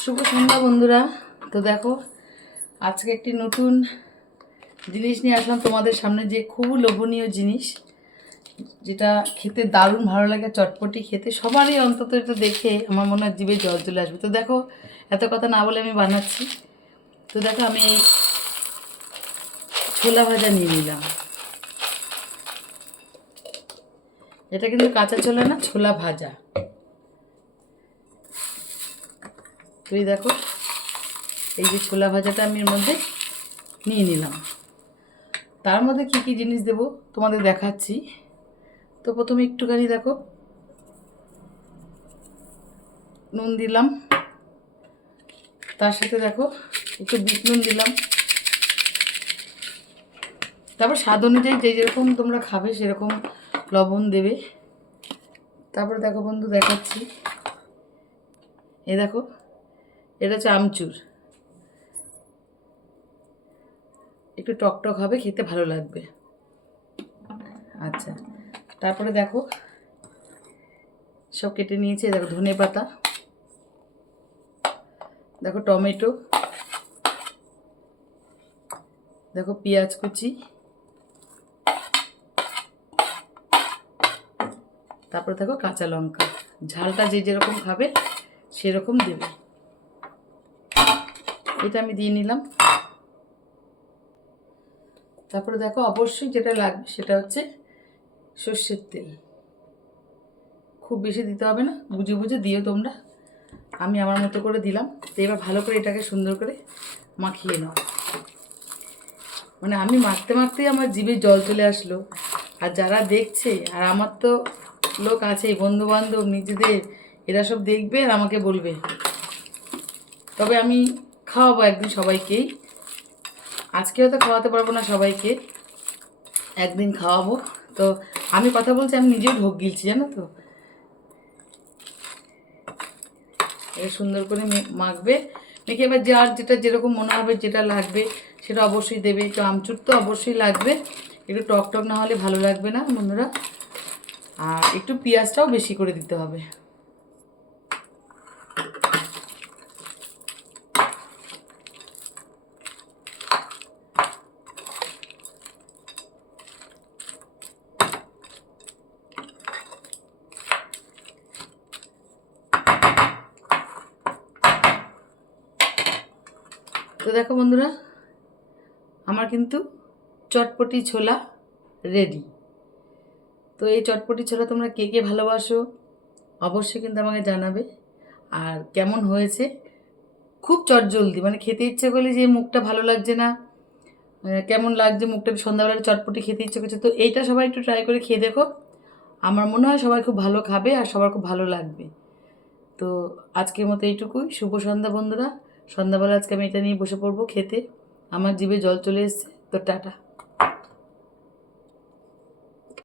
শুভ সন্ধ্যা বন্ধুরা। তো দেখো আজকে একটি নতুন জিনিস নিয়ে আসলাম তোমাদের সামনে, যে খুব লোভনীয় জিনিস, যেটা খেতে দারুণ ভালো লাগে, চটপটি খেতে। সবারই অন্তত এটা দেখে আমার মনে হয় জিভে জল চলে আসবে। তো দেখো এত কথা না বলে আমি বানাচ্ছি। তো দেখো আমি এই ছোলা ভাজা নিয়ে নিলাম। এটা কিন্তু কাঁচা ছোলা না, ছোলা ভাজা। তুই দেখো এই যে ছোলা ভাজাটা আমি এর মধ্যে নিয়ে নিলাম। তার মধ্যে কী কী জিনিস দেব তোমাদের দেখাচ্ছি। তো প্রথমে একটুখানি দেখো নুন দিলাম, তার সাথে দেখো একটু বিট নুন দিলাম। তারপর স্বাদ অনুযায়ী যে যেরকম তোমরা খাবে সেরকম লবণ দেবে। তারপরে দেখো বন্ধু দেখাচ্ছি, এই দেখো এটা হচ্ছে আমচুর, একটু টক টক হবে, খেতে ভালো লাগবে। আচ্ছা, তারপরে দেখো সব কেটে নিয়েছি। দেখো ধনে পাতা, দেখো টমেটো, দেখো পেঁয়াজ কুচি, তারপরে দেখো কাঁচা লঙ্কা। ঝালটা যে যেরকম খাবে সেরকম দেবে। এটা আমি দিয়ে নিলাম। তারপরে দেখো অবশ্যই যেটা লাগবে সেটা হচ্ছে সর্ষের তেল। খুব বেশি দিতে হবে না, বুঝে বুঝে দিও তোমরা। আমি আমার মতো করে দিলাম। তো এবার ভালো করে এটাকে সুন্দর করে মাখিয়ে নাও। মানে আমি মাখতে মাখতেই আমার জিভে জল চলে আসলো। আর যারা দেখছে, আর আমার তো লোক আছে, বন্ধুবান্ধব, নিজেদের, এরা সব দেখবে আর আমাকে বলবে। তবে আমি খাওয়াবো একদিন সবাইকেই। আজকে হয়তো খাওয়াতে পারবো না সবাইকে, একদিন খাওয়াবো। তো আমি কথা বলছি, আমি নিজেও ঢোক গিলছি, জানো তো। এটা সুন্দর করে মাখবে। মেখে এবার যার যেটা যেরকম মনে হবে, যেটা লাগবে সেটা অবশ্যই দেবে। একটু আমচুর তো অবশ্যই লাগবে, একটু টক টক না হলে ভালো লাগবে না বন্ধুরা। আর একটু পেঁয়াজটাও বেশি করে দিতে হবে। তো দেখো বন্ধুরা, আমার কিন্তু চটপটি ছোলা রেডি। তো এই চটপটি ছোলা তোমরা কে কে ভালোবাসো অবশ্যই কিন্তু আমাকে জানাবে। আর কেমন হয়েছে, খুব চটজলদি, মানে খেতে ইচ্ছে করলে যে মুখটা ভালো লাগছে না, কেমন লাগছে মুখটা, সন্ধ্যাবেলা চটপটি খেতে ইচ্ছে করছে। তো এইটা সবাই একটু ট্রাই করে খেয়ে দেখো। আমার মনে হয় সবাই খুব ভালো খাবে আর সবার খুব ভালো লাগবে। তো আজকের মতো এইটুকুই। শুভ সন্ধ্যা বন্ধুরা। সন্ধ্যাবেলা আজকে আমি এটা নিয়ে বসে পড়বো খেতে। আমার জিভে জল চলে এসছে। তো টাটা।